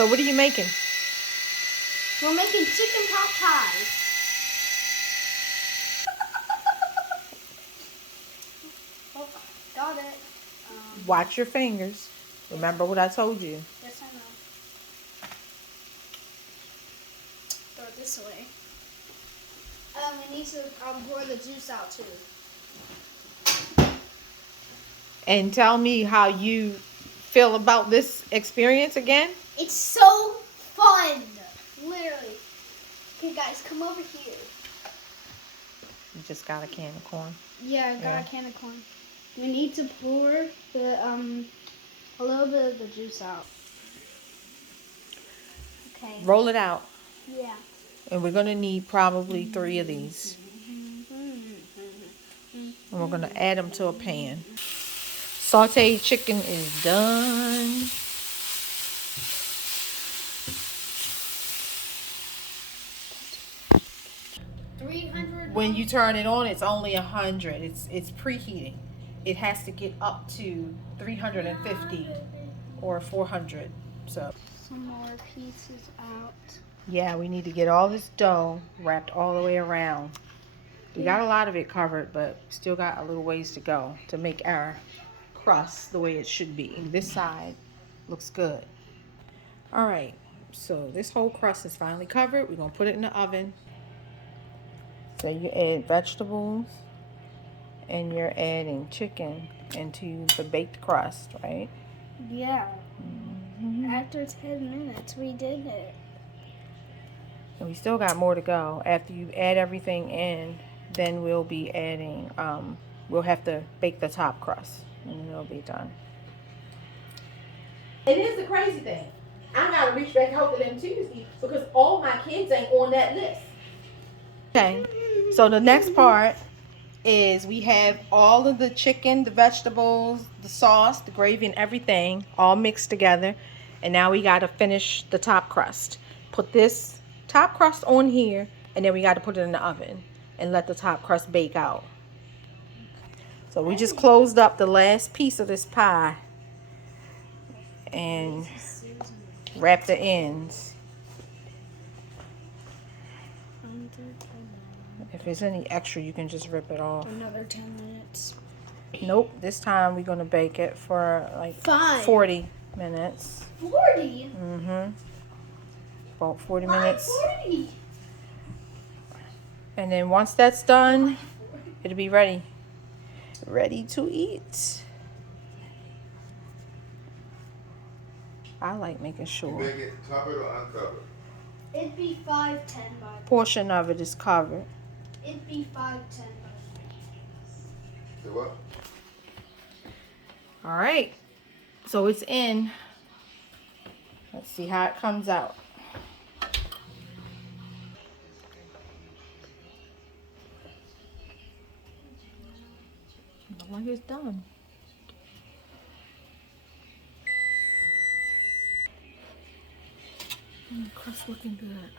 So what are you making? We're making chicken pot pies. Oh, got it. Watch your fingers. Remember what I told you. Yes, I know. Throw it this way. We need to pour the juice out too. And tell me how you feel about this experience again. It's so fun, literally. Okay, guys, come over here. You just got a can of corn. Yeah, I got a can of corn. We need to pour the a little bit of the juice out. Okay. Roll it out. Yeah. And we're going to need probably 3 of these. And we're going to add them to a pan. Sauteed chicken is done. When you turn it on, it's only 100. It's preheating. It has to get up to 350 or 400. So some more pieces out. yeah, we need to get all this dough wrapped all the way around. We got a lot of it covered, but still got a little ways to go to make our crust the way it should be. This side looks good. All right, so this whole crust is finally covered. We're gonna put it in the oven. So you add vegetables and you're adding chicken into the baked crust, right? Yeah. After 10 minutes, we did it. And we still got more to go. After you add everything in, then we'll be adding, we'll have to bake the top crust and then it'll be done. It is the crazy thing. I gotta reach back out to them Tuesday because all my kids ain't on that list. Okay, so the next part is we have all of the chicken, the vegetables, the sauce, the gravy, and everything all mixed together. And now we got to finish the top crust. Put this top crust on here, and then we got to put it in the oven and let the top crust bake out. So we just closed up the last piece of this pie and wrap the ends. If there's any extra, you can just rip it off. Another 10 minutes. Nope, this time we're going to bake it for like 40 minutes. 40? Mm-hmm. About 40 minutes. 40? And then once that's done, it'll be ready. Ready to eat. I like making sure. You make it covered or uncovered? It'd be 510 by. Portion of it is covered. It'd be 510 by. Say what? All right. So it's in. Let's see how it comes out. Look like it's done. The crust looking good.